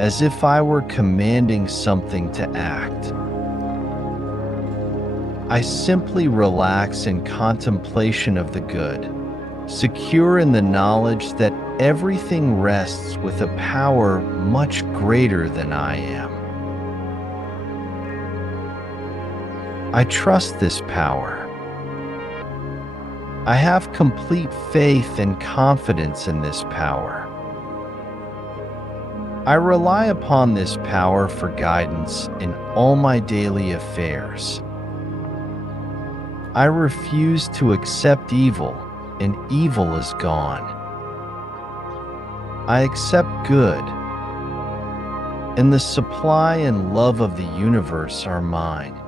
as if I were commanding something to act. I simply relax in contemplation of the good, secure in the knowledge that everything rests with a power much greater than I am. I trust this power. I have complete faith and confidence in this power. I rely upon this power for guidance in all my daily affairs. I refuse to accept evil, and evil is gone. I accept good, and the supply and love of the universe are mine.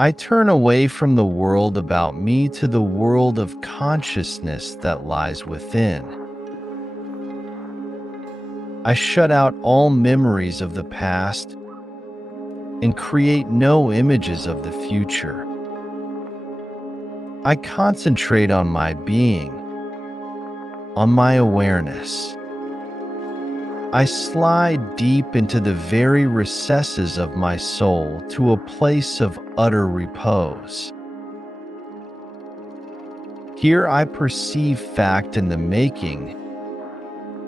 I turn away from the world about me to the world of consciousness that lies within. I shut out all memories of the past and create no images of the future. I concentrate on my being, on my awareness. I slide deep into the very recesses of my soul to a place of utter repose. Here I perceive fact in the making,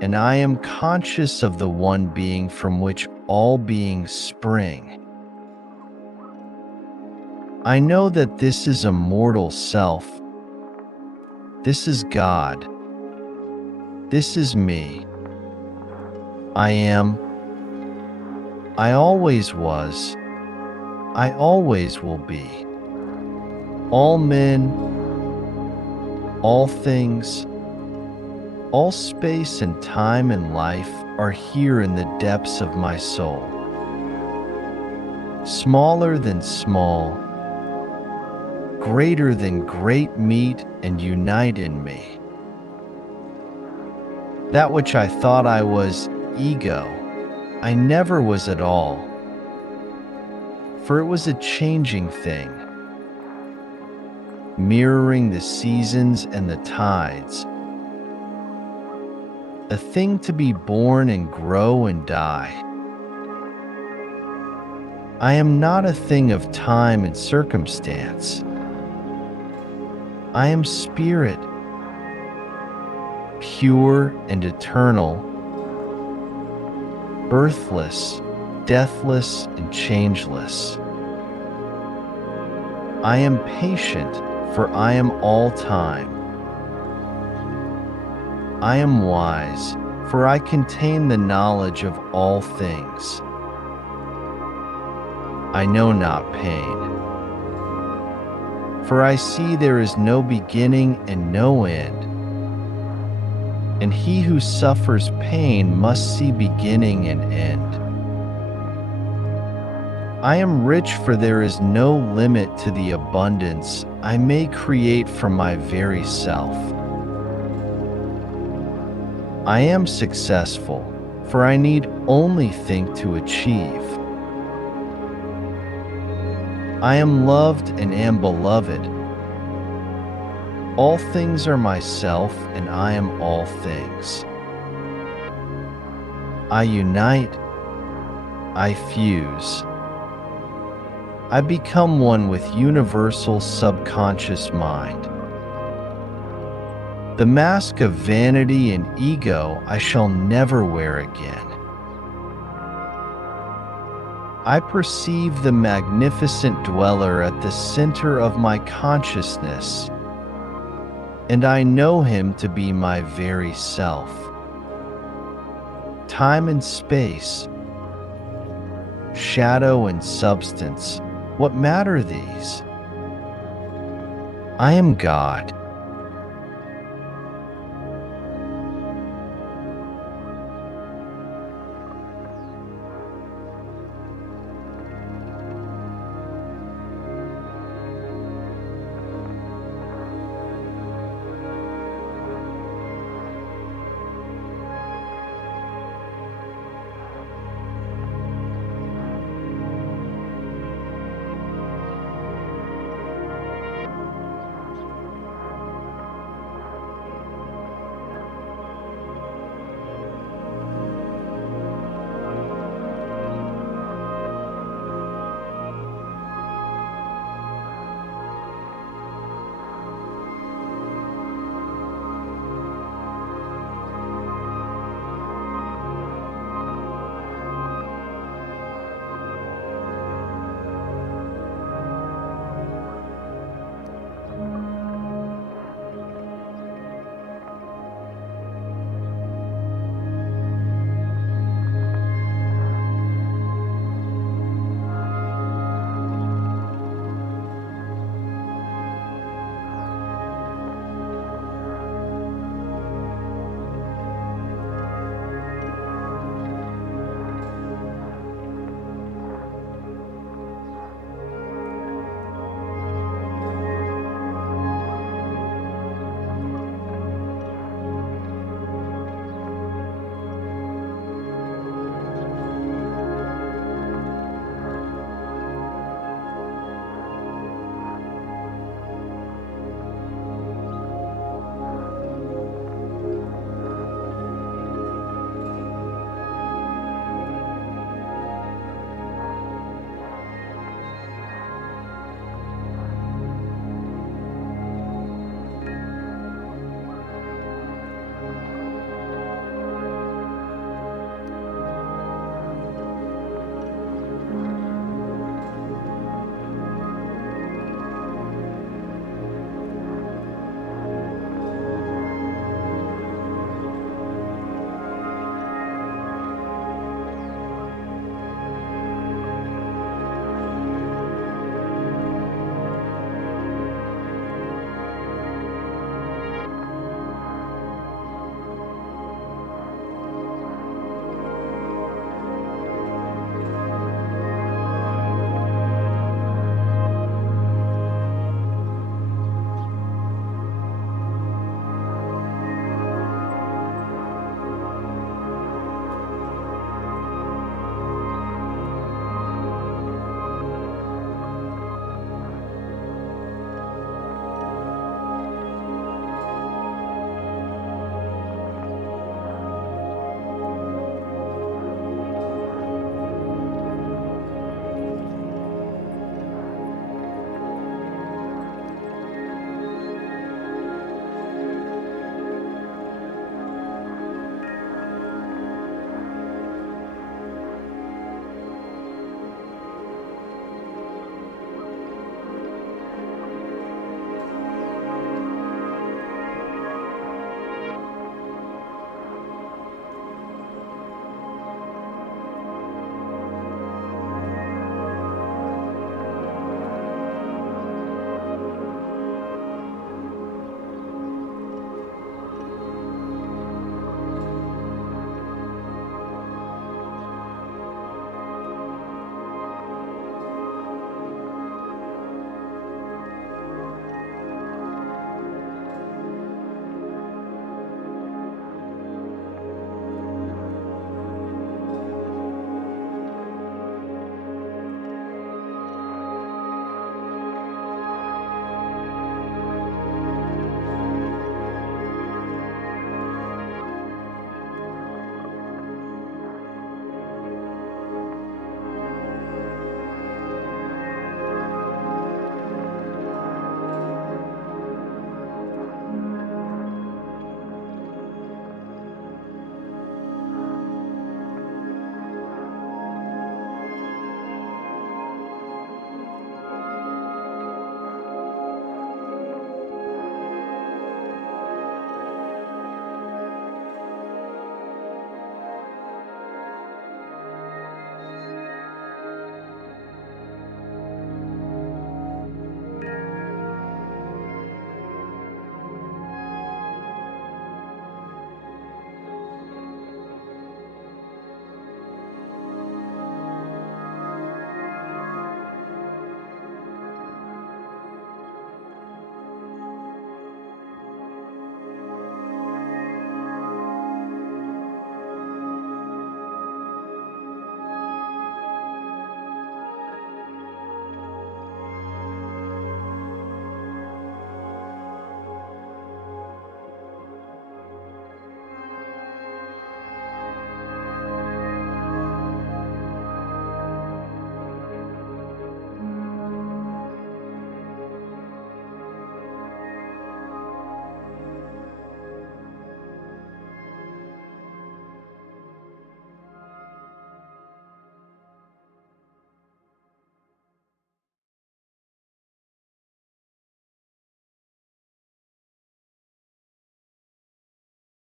and I am conscious of the one being from which all beings spring. I know that this is a mortal self. This is God. This is me. I am. I always was. I always will be. All men, all things, all space and time and life are here in the depths of my soul. Smaller than small, greater than great meet and unite in me. That which I thought I was, ego, I never was at all, for it was a changing thing, mirroring the seasons and the tides, a thing to be born and grow and die. I am not a thing of time and circumstance. I am spirit, pure and eternal, birthless, deathless, and changeless. I am patient, for I am all time. I am wise, for I contain the knowledge of all things. I know not pain, for I see there is no beginning and no end. And he who suffers pain must see beginning and end. I am rich, for there is no limit to the abundance I may create from my very self. I am successful, for I need only think to achieve. I am loved and am beloved. All things are myself, and I am all things. I unite, I fuse. I become one with universal subconscious mind. The mask of vanity and ego I shall never wear again. I perceive the magnificent dweller at the center of my consciousness, and I know him to be my very self. Time and space, shadow and substance, what matter these? I am God.